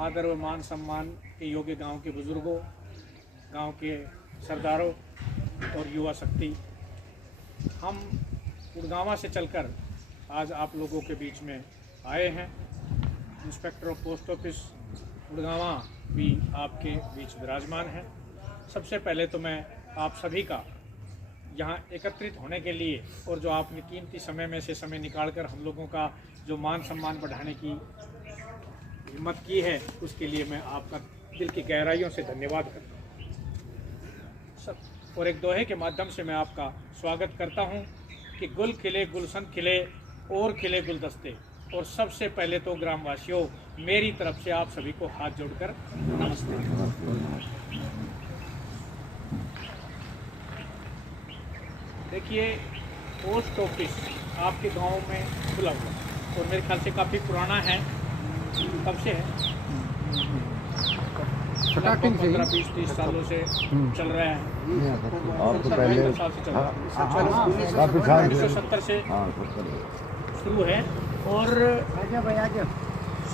आदर व मान सम्मान के योग्य गांव के बुजुर्गों, गांव के सरदारों और युवा शक्ति, हम गुड़गांवा से चलकर आज आप लोगों के बीच में आए हैं। Inspector of post office Gurgaon भी आपके बीच विराजमान है। सबसे पहले तो मैं आप सभी का यहाँ एकत्रित होने के लिए और जो आपने कीमती समय में से समय निकालकर हम लोगों का जो मान सम्मान बढ़ाने की हिम्मत की है, उसके लिए मैं आपका दिल की गहराइयों से धन्यवाद करता हूँ। और एक दोहे के माध्यम से मैं आपका स्वागत करता हूँ कि गुल खिले गुलशन खिले और खिले गुलदस्ते। और सबसे पहले तो ग्रामवासियों, मेरी तरफ से आप सभी को हाथ जोड़कर नमस्ते। देखिए, पोस्ट ऑफिस आपके गांव में खुला हुआ और मेरे ख्याल से काफ़ी पुराना है। कब से है? स्टार्टिंग से 15-20-30 सालों से चल रहा है। और तो पहले साल से चल रहा है। 1970 से शुरू है और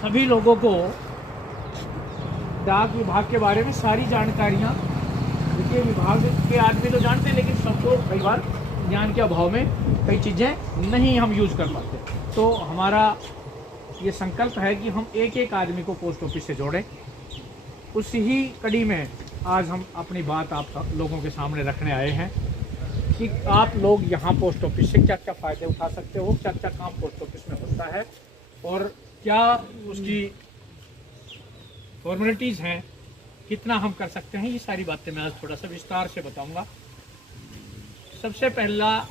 सभी लोगों को डाक विभाग के बारे में सारी जानकारियाँ, देखिए विभाग के आदमी तो जानते हैं, लेकिन सबको कई बार ज्ञान के अभाव में कई चीज़ें नहीं हम यूज़ कर पाते। तो हमारा ये संकल्प है कि हम एक एक आदमी को पोस्ट ऑफिस से जोड़ें। उसी ही कड़ी में आज हम अपनी बात आप लोगों के सामने रखने आए हैं कि आप लोग यहाँ पोस्ट ऑफिस से क्या क्या फ़ायदे उठा सकते हो, क्या क्या काम पोस्ट ऑफिस में होता है और क्या उसकी फॉर्मेलिटीज़ हैं, कितना हम कर सकते हैं। ये सारी बातें मैं आज थोड़ा सा विस्तार से बताऊंगा। सबसे पहला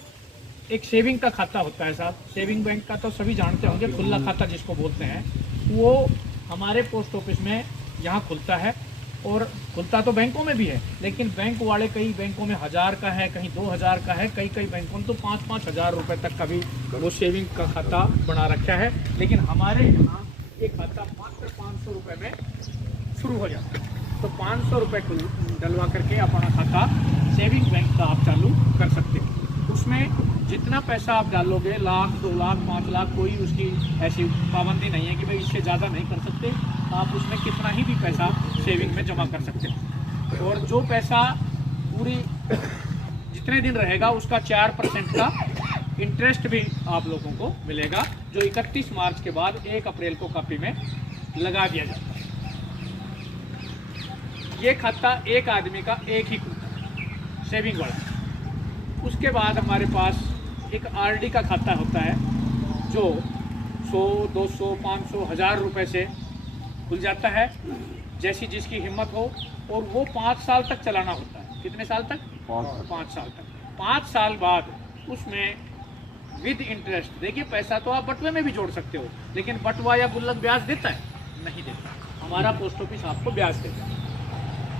एक सेविंग का खाता होता है साहब। सेविंग बैंक का तो सभी जानते होंगे, खुला खाता जिसको बोलते हैं, वो हमारे पोस्ट ऑफिस में यहाँ खुलता है। और खुलता तो बैंकों में भी है, लेकिन बैंक वाले कई बैंकों में 1000 का है, कहीं 2000 का है, कई बैंकों में तो 5-5 हज़ार रुपये तक का भी वो सेविंग का खाता बना रखा है। लेकिन हमारे यहाँ ये खाता मात्र 500 रुपये में शुरू हो जाता है। तो 500 रुपये डलवा करके अपना खाता सेविंग बैंक का आप चालू कर सकते हैं। उसमें जितना पैसा आप डालोगे, 1 लाख, 2 लाख, 5 लाख, कोई उसकी ऐसी पाबंदी नहीं है कि भाई इससे ज़्यादा नहीं कर सकते। आप उसमें कितना ही भी पैसा सेविंग में जमा कर सकते हैं। और जो पैसा पूरी जितने दिन रहेगा उसका 4% का इंटरेस्ट भी आप लोगों को मिलेगा, जो 31 मार्च के बाद 1 अप्रैल को कॉपी में लगा दिया जाता है। ये खाता एक आदमी का एक ही खुलता है, सेविंग वाला। उसके बाद हमारे पास एक आरडी का खाता होता है जो 100, 200, 500, 1000 रुपये से खुल जाता है, जैसी जिसकी हिम्मत हो। और वो 5 साल तक चलाना होता है। कितने साल तक? 5 साल तक। 5 साल बाद उसमें विद इंटरेस्ट, देखिए पैसा तो आप बटुए में भी जोड़ सकते हो, लेकिन बटुआ या गुल्लक ब्याज देता है? नहीं देता। हमारा पोस्ट ऑफिस आपको ब्याज देता है।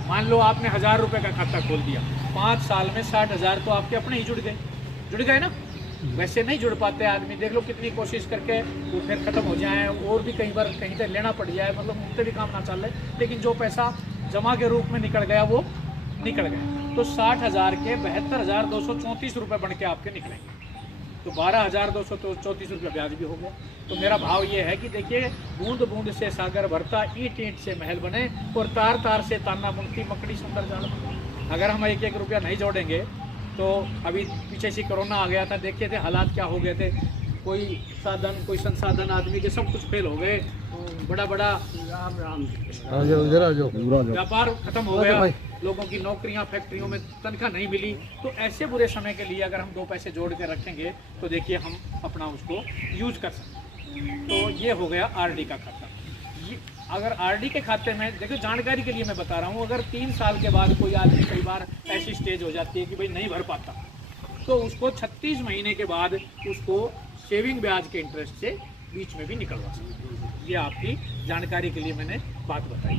मान लो आपने 1000 रुपये का खाता खोल दिया, 5 साल में 60,000 तो आपके अपने ही जुड़ गए ना। वैसे नहीं जुड़ पाते आदमी, देख लो कितनी कोशिश करके वो फिर ख़त्म हो जाए और भी कई बार कहीं से लेना पड़ जाए, मतलब उनसे भी काम ना चल रहे, लेकिन जो पैसा जमा के रूप में निकल गया वो निकल गया। तो 60,000 के 72,234 रुपये बन के आपके निकलेंगे। तो 12,234 रुपये ब्याज भी हो गया। तो मेरा भाव ये है कि देखिए, बूंद बूंद से सागर भरता, ईंट ईंट से महल बने, और तार तार से ताना बुनती मकड़ी सुंदर जाल। अगर हम 1-1 रुपया नहीं जोड़ेंगे तो अभी पीछे से कोरोना आ गया था, देखते थे हालात क्या हो गए थे। कोई साधन, कोई संसाधन आदमी के सब कुछ फेल हो गए, बड़ा व्यापार खत्म हो गया, लोगों की नौकरियां, फैक्ट्रियों में तनख्वाह नहीं मिली। तो ऐसे बुरे समय के लिए अगर हम 2 पैसे जोड़ के रखेंगे तो देखिए हम अपना उसको यूज कर सकते हैं। तो ये हो गया आरडी का खाता। ये अगर आरडी के खाते में देखो, जानकारी के लिए मैं बता रहा हूँ, अगर 3 साल के बाद कोई आदमी कई बार ऐसी स्टेज हो जाती है कि भाई नहीं भर पाता, तो उसको 36 महीने के बाद उसको सेविंग ब्याज के इंटरेस्ट से बीच में भी निकलवा सकते हैं। ये आपकी जानकारी के लिए मैंने बात बताई।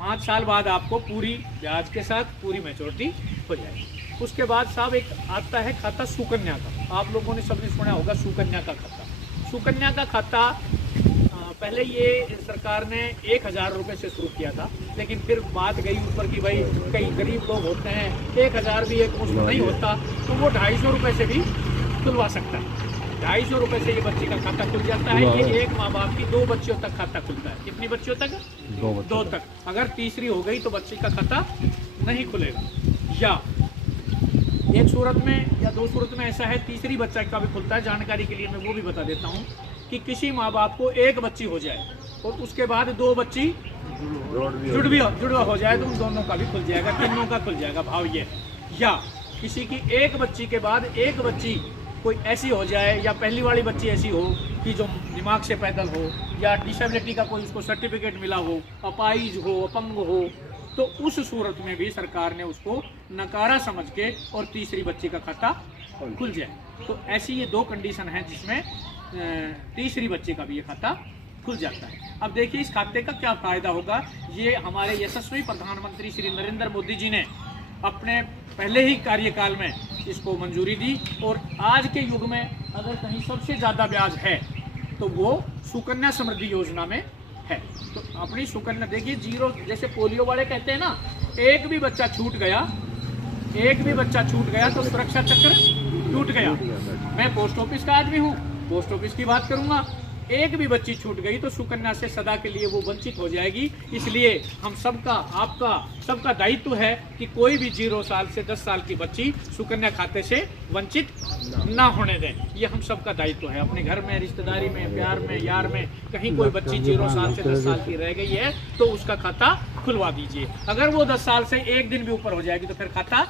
5 साल बाद आपको पूरी ब्याज के साथ पूरी मैच्योरिटी हो जाएगी। उसके बाद साहब एक आता है खाता सुकन्या का। आप लोगों ने सबने सुना होगा सुकन्या का खाता। सुकन्या का खाता पहले ये सरकार ने 1000 रुपये से शुरू किया था, लेकिन फिर बात गई ऊपर कि भाई कई गरीब लोग होते हैं, 1000 भी एक मुश्त नहीं होता, तो वो 250 रुपये से भी खुलवा सकता है। 250 रुपये से ये बच्ची का खाता खुल जाता है। ये एक माँ बाप की 2 बच्चियों तक खाता खुलता है। कितनी बच्चियों तक? 2 तक। अगर तीसरी हो गई तो बच्ची का खाता नहीं खुलेगा। या एक सूरत में या 2 सूरत में ऐसा है, तीसरी बच्चा का भी खुलता है। जानकारी के लिए मैं वो भी बता देता हूँ कि किसी माँ बाप को 1 बच्ची हो जाए और उसके बाद 2 बच्ची जुड़वा हो जाए तो उन दोनों का भी खुल जाएगा, तीनों का खुल जाएगा भाव ये। या किसी की 1 बच्ची के बाद 1 बच्ची कोई ऐसी हो जाए या पहली वाली बच्ची ऐसी हो कि जो दिमाग से पैदल हो या डिसेबिलिटी का कोई उसको सर्टिफिकेट मिला हो, अपाहिज हो, अपंग हो, तो उस सूरत में भी सरकार ने उसको नकारा समझ के और तीसरी बच्ची का खाता खुल जाए। तो ऐसी ये 2 कंडीशन हैं जिसमें तीसरी बच्ची का भी ये खाता खुल जाता है। अब देखिए इस खाते का क्या फ़ायदा होगा। ये हमारे यशस्वी प्रधानमंत्री श्री नरेंद्र मोदी जी ने अपने पहले ही कार्यकाल में इसको मंजूरी दी और आज के युग में अगर कहीं सबसे ज़्यादा ब्याज है तो वो सुकन्या समृद्धि योजना में है। तो अपनी सुकन्या देखिए 0, जैसे पोलियो वाले कहते हैं ना, एक भी बच्चा छूट गया तो सुरक्षा चक्र टूट गया। मैं पोस्ट ऑफिस का आदमी हूँ, पोस्ट ऑफिस की बात करूँगा। एक भी बच्ची छूट गई तो सुकन्या से सदा के लिए वो वंचित हो जाएगी। इसलिए हम सबका, आपका सबका दायित्व है कि कोई भी 0 साल से 10 साल की बच्ची सुकन्या खाते से वंचित ना होने दें। ये हम सबका दायित्व है। अपने घर में, रिश्तेदारी में, प्यार में, यार में कहीं कोई बच्ची 0 साल से 10 साल की रह गई है तो उसका खाता खुलवा दीजिए। अगर वो 10 साल से 1 दिन भी ऊपर हो जाएगी तो फिर खाता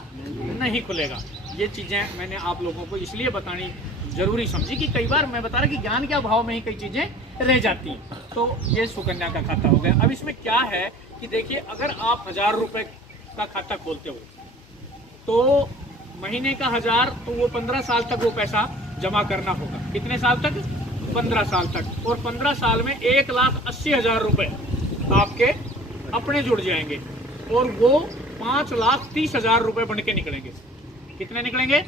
नहीं खुलेगा। ये चीज़ें मैंने आप लोगों को इसलिए बतानी जरूरी समझी कि कई बार मैं बता रहा कि ज्ञान के अभाव में ही कई चीज़ें रह जाती हैं। तो ये सुकन्या का खाता हो गया। अब इसमें क्या है कि देखिए, अगर आप 1000 रुपये का खाता खोलते हो तो महीने का 1000, तो वो 15 साल तक वो पैसा जमा करना होगा। कितने साल तक? 15 साल तक। और 15 साल में 1,80,000 रुपये आपके अपने जुड़ जाएंगे और वो 5,30,000 रुपये बन के निकलेंगे। कितने निकलेंगे?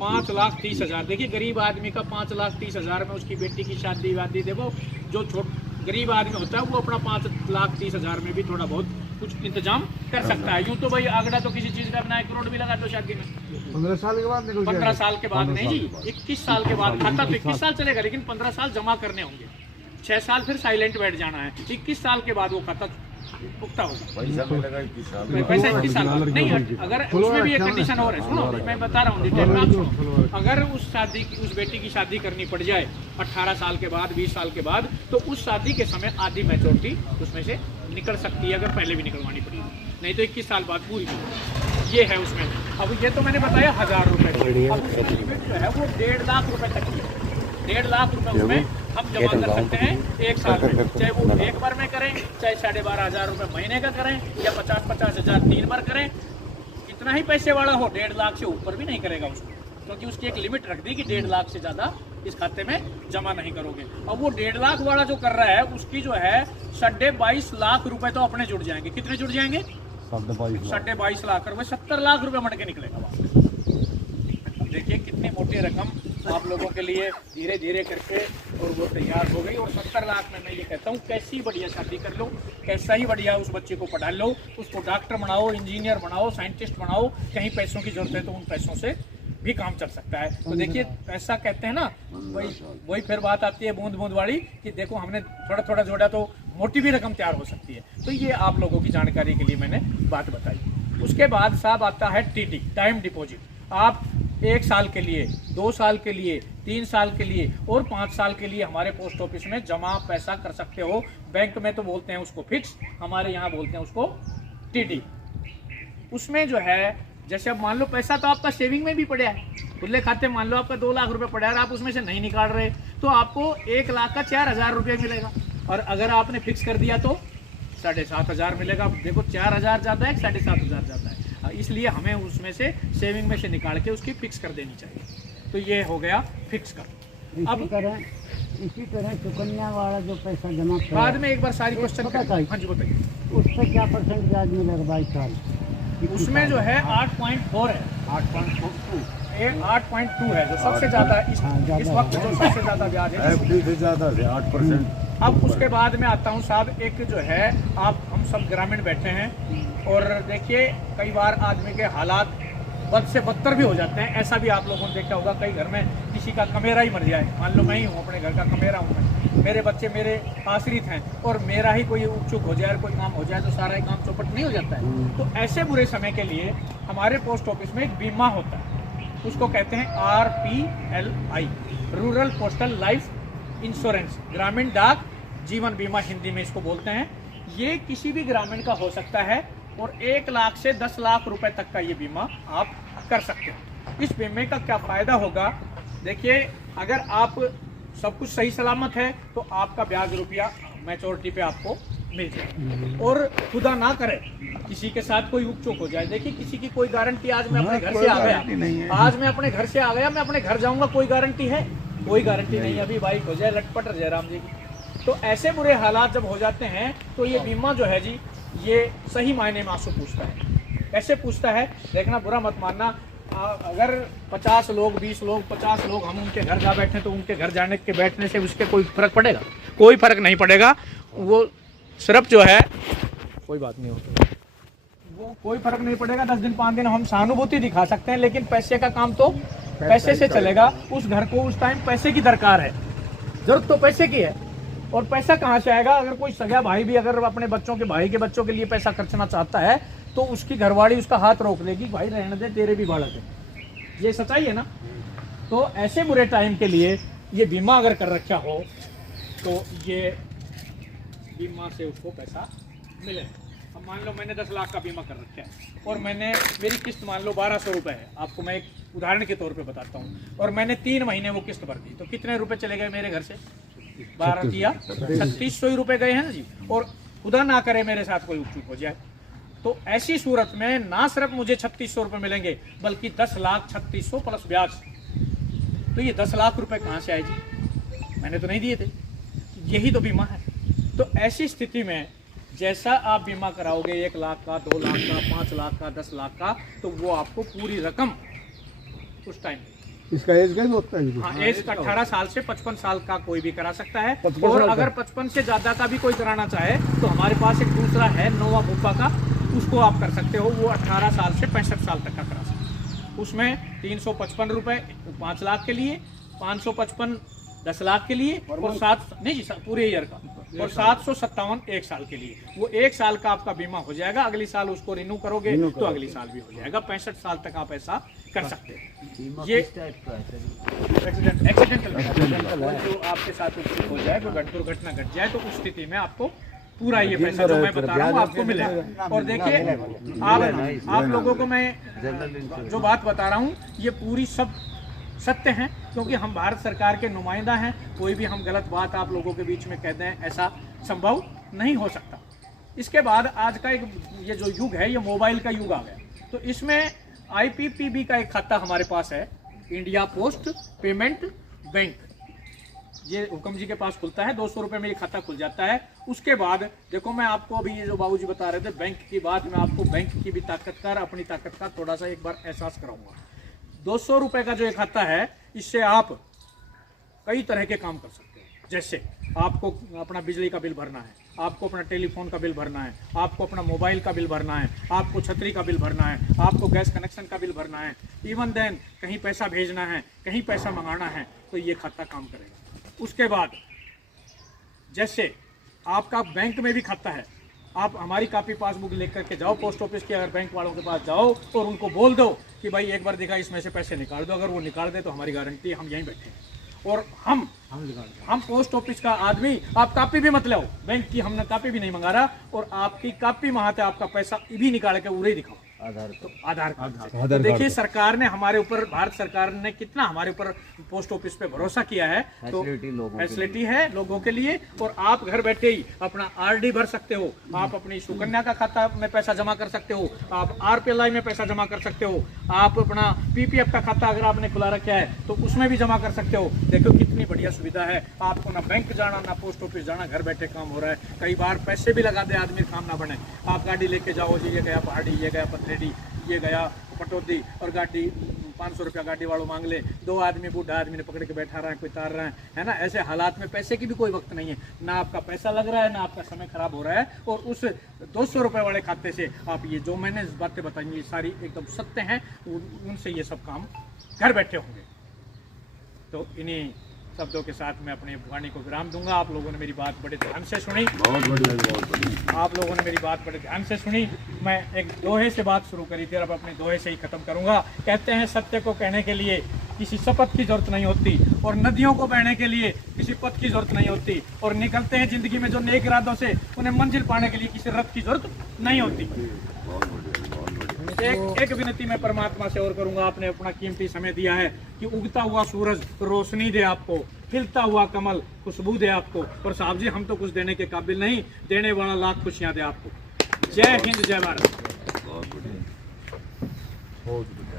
5,30,000। देखिए गरीब आदमी का 5,30,000 में उसकी बेटी की शादी वादी, देखो जो गरीब आदमी होता है वो अपना 5,30,000 में भी थोड़ा बहुत कुछ इंतजाम कर सकता है। यूँ तो भाई आगड़ा तो किसी चीज़ का अपना 1 करोड़ भी लगा दो शादी में। 15 साल के बाद 15 साल के बाद नहीं जी, 21 साल के बाद। खाता तो 21 साल चलेगा लेकिन 15 साल जमा करने होंगे। 6 साल फिर साइलेंट बैठ जाना है। 21 साल के बाद वो खाता पुख्ता होगा। पैसा 21 साल बाद नहीं। अगर उसमें भी एक कंडीशन और है, सुनो मैं बता रहा हूँ डिटेल में, आप सुनो। अगर उस बेटी की शादी करनी पड़ जाए 18 साल के बाद, 20 साल के बाद, तो उस शादी के समय आधी मैच्योरिटी उसमें से निकल सकती है, अगर पहले भी निकलवानी पड़ी, नहीं तो 21 साल बाद पूरी। ये है उसमें। अब ये तो मैंने बताया 1000 रुपये। अब उसकी लिमिट जो है वो 1.5 लाख रुपये तक की है। 1.5 लाख रुपये उसमें हम जमा कर सकते हैं 1 साल में, चाहे वो एक बार में करें, चाहे 12,500 रुपये महीने का करें या 50-50 हज़ार 3 बार करें। कितना ही पैसे वाला हो 1.5 लाख से ऊपर भी नहीं करेगा उसको, क्योंकि उसकी एक लिमिट रख दी कि 1.5 लाख से ज़्यादा इस खाते में जमा नहीं करोगे। अब वो 1.5 लाख वाला जो कर रहा है उसकी जो है 22.5 लाख रुपए तो अपने जुड़ जाएंगे। कितने जुड़ जाएंगे? 22.5 लाख रुपए, 70 लाख रुपए बढ़ के निकलेगा वापस। देखिए कितनी मोटी रकम आप लोगों के लिए धीरे धीरे करके और वो तैयार हो गई। और 70 लाख में मैं ये कहता हूँ कैसी बढ़िया शादी कर लो, कैसा ही बढ़िया उस बच्चे को पढ़ा लो, उसको डॉक्टर बनाओ, इंजीनियर बनाओ, साइंटिस्ट बनाओ। कहीं पैसों की जरूरत है तो उन पैसों से भी काम चल सकता है। तो देखिए पैसा कहते हैं ना, वही फिर बात आती है बूंद बूंद वाली कि देखो हमने थोड़ा थोड़ा जोड़ा तो मोटी भी रकम तैयार हो सकती है। तो ये आप लोगों की जानकारी के लिए मैंने बात बताई। उसके बाद साहब आता है टीडी, टाइम डिपॉजिट। आप 1 साल के लिए, 2 साल के लिए, 3 साल के लिए और 5 साल के लिए हमारे पोस्ट ऑफिस में जमा पैसा कर सकते हो। बैंक में तो बोलते हैं उसको फिक्स, हमारे यहाँ बोलते हैं उसको टीडी। उसमें जो है जैसे अब मान लो पैसा तो आपका सेविंग में भी पड़ा है, खुले खाते मान लो आपका 2 लाख रुपए पड़ा है और आप उसमें से नहीं निकाल रहे, तो आपको 1 लाख का 4,000 रुपये मिलेगा। और अगर आपने फिक्स कर दिया तो 7,500 मिलेगा। देखो 4,000 ज़्यादा है, 7,500 ज़्यादा है, इसलिए हमें उसमें से सेविंग में से निकाल के उसकी फिक्स कर देनी चाहिए। तो ये हो गया फिक्स का। अब इसी तरह सुकन्या वाला जो पैसा जमा बाद में एक बार सारी क्वेश्चन बताइए। हाँ जी बताइए। उस पर क्या % ब्याज मिलेगा 22 साल? उसमें जो है 8.4 है, 8.2 है जो सबसे ज़्यादा इस वक्त जो सबसे ज़्यादा ब्याज है, FD से ज़्यादा है 8%। अब उसके बाद में आता हूँ साहब, एक जो है हम सब ग्रामीण बैठे हैं और देखिए कई बार आदमी के हालात बद से बदतर भी हो जाते हैं। ऐसा भी आप लोगों ने देखा होगा, कई घर में किसी का कमेरा ही मर जाए, मान लो मैं ही हूँ, अपने घर का कमेरा हूँ मैं, मेरे बच्चे मेरे आश्रित हैं और मेरा ही कोई उच्चुक हो जाए, कोई काम हो जाए तो सारा ही काम चौपट नहीं हो जाता है। तो ऐसे बुरे समय के लिए हमारे पोस्ट ऑफिस में एक बीमा होता है, उसको कहते हैं RPLI, rural postal life insurance, ग्रामीण डाक जीवन बीमा हिंदी में इसको बोलते हैं। ये किसी भी ग्रामीण का हो सकता है और 1 लाख से 10 लाख रुपए तक का ये बीमा आप कर सकते हो। इस बीमे का क्या फ़ायदा होगा, देखिए अगर आप सब कुछ सही सलामत है तो आपका ब्याज रुपया मैच्योरिटी पे आपको मिल जाए, और खुदा ना करे किसी के साथ कोई उपचुक हो जाए। देखिए किसी की कोई गारंटी, आज मैं अपने घर से आ गया, आज मैं अपने घर से आ गया, मैं अपने घर जाऊंगा, कोई गारंटी है? कोई गारंटी नहीं। अभी बाइक हो जाए लटपट जयराम जी की। तो ऐसे बुरे हालात जब हो जाते हैं तो ये बीमा जो है जी, ये सही मायने में आपसे पूछता है। कैसे पूछता है देखना, बुरा मत मानना। अगर 50 लोग 20 लोग 50 लोग हम उनके घर जा बैठे तो उनके घर जाने के बैठने से उसके कोई फर्क पड़ेगा? कोई फर्क नहीं पड़ेगा। वो सिर्फ जो है कोई बात नहीं होती, वो कोई फर्क नहीं पड़ेगा। 10 दिन 5 दिन हम सहानुभूति दिखा सकते हैं, लेकिन पैसे का काम तो पैसे से चलेगा। उस घर को उस टाइम पैसे की दरकार है, जरूरत तो पैसे की है, और पैसा कहाँ से आएगा? अगर कोई सगा भाई भी अगर अपने बच्चों के भाई के बच्चों के लिए पैसा खर्चना चाहता है तो उसकी घरवाली उसका हाथ रोक लेगी, भाई रहने दे, तेरे भी बालक है। ये सच्चाई है ना। तो ऐसे बुरे टाइम के लिए ये बीमा अगर कर रखा हो तो ये बीमा से उसको पैसा मिले। अब मान लो मैंने 10 लाख का बीमा कर रखा है और मेरी किस्त मान लो 1200 रुपये है, आपको मैं एक उदाहरण के तौर पे बताता हूँ, और मैंने 3 महीने वो किस्त भर दी, तो कितने रुपए चले गए मेरे घर से? 12 किया 3600 ही रुपए गए हैं ना जी। और खुदा ना करे मेरे साथ कोई उपचुक हो जाए तो ऐसी सूरत में ना सिर्फ मुझे 3600 रुपये मिलेंगे बल्कि 10,36,00 प्लस ब्याज। तो ये 10 लाख रुपए कहाँ से आए जी? मैंने तो नहीं दिए थे। यही तो बीमा है। तो ऐसी स्थिति में जैसा आप बीमा कराओगे 1 लाख का, 2 लाख का, 5 लाख का, 10 लाख का, तो वो आपको पूरी रकम उस टाइम। इसका एज कैसे होता है? हाँ, एज का 18 साल से 55 साल का कोई भी करा सकता है, और अगर 55 से ज्यादा का भी कोई कराना चाहे तो हमारे पास एक दूसरा है नोवा भूपा का, उसको आप कर सकते हो। वो 18 साल से 65 साल तक का करा सकते हो। उसमें 355 रुपए 5 लाख के लिए, 555 10 लाख के लिए, और 7 नहीं जी पूरे ईयर का, और 757 1 साल के लिए। वो 1 साल का आपका बीमा हो जाएगा। अगली साल उसको रिन्यू करोगे तो अगली साल भी हो जाएगा। 65 साल तक आप ऐसा कर सकते हैं। ये एक्सीडेंटल जो आपके साथ हो जाए, कोई दुर्घटना घट जाए तो उस स्थिति में आपको पूरा ये पैसा जो मैं बता रहा हूँ आपको मिलेगा। और देखिए आप लोगों को मैं जो बात बता रहा हूँ ये पूरी सब सत्य हैं, क्योंकि हम भारत सरकार के नुमाइंदा हैं। कोई भी हम गलत बात आप लोगों के बीच में कह दें ऐसा संभव नहीं हो सकता। इसके बाद आज का एक ये जो युग है ये मोबाइल का युग आ गया। तो इसमें IPPB का एक खाता हमारे पास है, इंडिया पोस्ट पेमेंट बैंक। ये हुक्म जी के पास खुलता है, 200 रुपये में ये खाता खुल जाता है। उसके बाद देखो मैं आपको अभी ये जो बाबूजी बता रहे थे बैंक की बात, मैं आपको बैंक की भी ताकत का, अपनी ताकत का थोड़ा सा एक बार एहसास कराऊंगा। 200 रुपये का जो एक खाता है, इससे आप कई तरह के काम कर सकते हो। जैसे आपको अपना बिजली का बिल भरना है, आपको अपना टेलीफोन का बिल भरना है, आपको अपना मोबाइल का बिल भरना है, आपको छतरी का बिल भरना है, आपको गैस कनेक्शन का बिल भरना है, इवन देन कहीं पैसा भेजना है, कहीं पैसा मंगाना है, तो ये खाता काम करेगा। उसके बाद जैसे आपका बैंक में भी खाता है, आप हमारी कॉपी पासबुक लेकर के जाओ पोस्ट ऑफिस के, अगर बैंक वालों के पास जाओ और उनको बोल दो कि भाई एक बार देखा इसमें से पैसे निकाल दो, अगर वो निकाल दे तो हमारी गारंटी हम यहीं बैठे हैं। और हम पोस्ट ऑफिस का आदमी, आप कॉपी भी मत लो बैंक की, हमने कॉपी भी नहीं मंगा रहा, और आपकी कॉपी मंगाते आपका पैसा भी निकाल के उड़े दिखाओ आधार कार्ड। तो देखिए सरकार ने हमारे ऊपर, भारत सरकार ने कितना हमारे ऊपर पोस्ट ऑफिस पे भरोसा किया है। तो फैसिलिटी है लोगों के लिए, और आप घर बैठे ही अपना RD भर सकते हो, आप अपनी सुकन्या का खाता में पैसा जमा कर सकते हो, आप RPLI में पैसा जमा कर सकते हो, आप अपना PPF का खाता अगर आपने खुला रखा है तो उसमें भी जमा कर सकते हो। देखो कितनी बढ़िया सुविधा है, आपको ना बैंक जाना ना पोस्ट ऑफिस जाना, घर बैठे काम हो रहा है। कई बार पैसे भी लगा दे आदमी, काम ना बने, आप गाड़ी लेके जाओ जी, ये गया पहाड़ी, ये गया पथरेडी, ये गया पटौदी, और गाड़ी 500 रुपया गाड़ी वालों मांग ले, 2 आदमी बूढ़ा आदमी ने पकड़ के बैठा रहा है, कोई तार रहा है ना। ऐसे हालात में पैसे की भी कोई वक्त नहीं है, ना आपका पैसा लग रहा है ना आपका समय खराब हो रहा है। और उस 200 रुपये वाले खाते से आप ये जो मैंने बातें बताई ये सारी एकदम सत्य हैं, उनसे ये सब काम घर बैठे होंगे। तो इन्हीं शब्दों के साथ मैं अपनी वाणी को विराम दूंगा। आप लोगों ने मेरी बात बड़े ध्यान से सुनी, बहुत बढ़िया, बहुत बढ़िया। आप लोगों ने मेरी बात बड़े ध्यान से सुनी। मैं एक दोहे से बात शुरू करी थी, अब अपने दोहे से ही खत्म करूंगा। कहते हैं सत्य को कहने के लिए किसी शपथ की जरूरत नहीं होती, और नदियों को बहने के लिए किसी पथ की जरूरत नहीं होती, और निकलते हैं जिंदगी में जो नेक इरादों से उन्हें मंजिल पाने के लिए किसी रथ की जरूरत नहीं होती। बहुत बढ़िया, बहुत बढ़िया। एक विनती मैं परमात्मा से और करूंगा। आपने अपना कीमती समय दिया है कि उगता हुआ सूरज रोशनी दे आपको, खिलता हुआ कमल खुशबू दे आपको, और साहब जी हम तो कुछ देने के काबिल नहीं, देने वाला लाख खुशियां दे आपको। जय हिंद, जय भारत। बहुत बढ़िया, बहुत बढ़िया।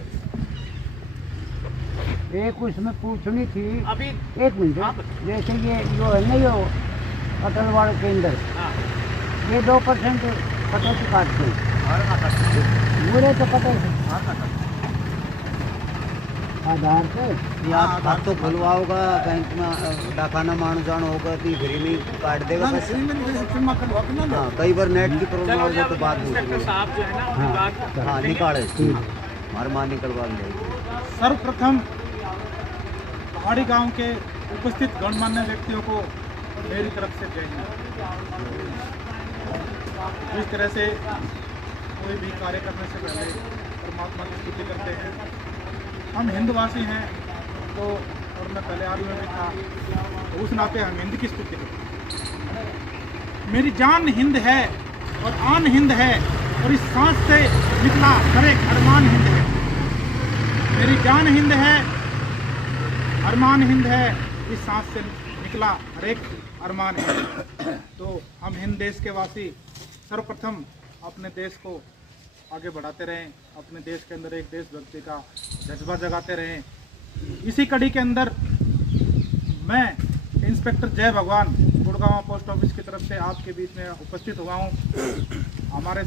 एक उसमें पूछनी थी, अभी एक मिनट, हाँ। जैसे ये जो है ना, यो अटलवाड़ के अंदर हाँ, ये 2% कटौती काटते हैं, मुझे तो पता है आधार से। या खातो खुलवाओगा बैंक में, डाकाना माणूस जानो होगा तो फ्री में काट देगा पैसे। हाँ, कई बार नेट की प्रॉब्लम चलो हो जी, जाए तो बात इंस्पेक्टर दूसरी। साहब जो है ना उनकी बात हाँ, निकाले हमारे माँ निकलवा देगी। सर्वप्रथम पहाड़ी गांव के उपस्थित गणमान्य व्यक्तियों को मेरी तरफ से जय हिंद। इस तरह से कोई भी कार्य करने से पहले परमात्मा की स्तुति करते हैं। हम हिंदवासी हैं तो, और मैं पहले आर्मी में था, तो उस नाते हम हिंद की स्तुति करते हैं। मेरी जान हिंद है और आन हिंद है, और इस सांस से निकला हर एक अरमान हिंद है। मेरी जान हिंद है, अरमान हिंद है, इस सांस से निकला हर एक अरमान है। तो हम हिंद देश के वासी सर्वप्रथम अपने देश को आगे बढ़ाते रहें, अपने देश के अंदर एक देशभक्ति का जज्बा जगाते रहें। इसी कड़ी के अंदर मैं इंस्पेक्टर जय भगवान गुड़गांव पोस्ट ऑफिस की तरफ से आपके बीच में उपस्थित हुआ हूँ। हमारे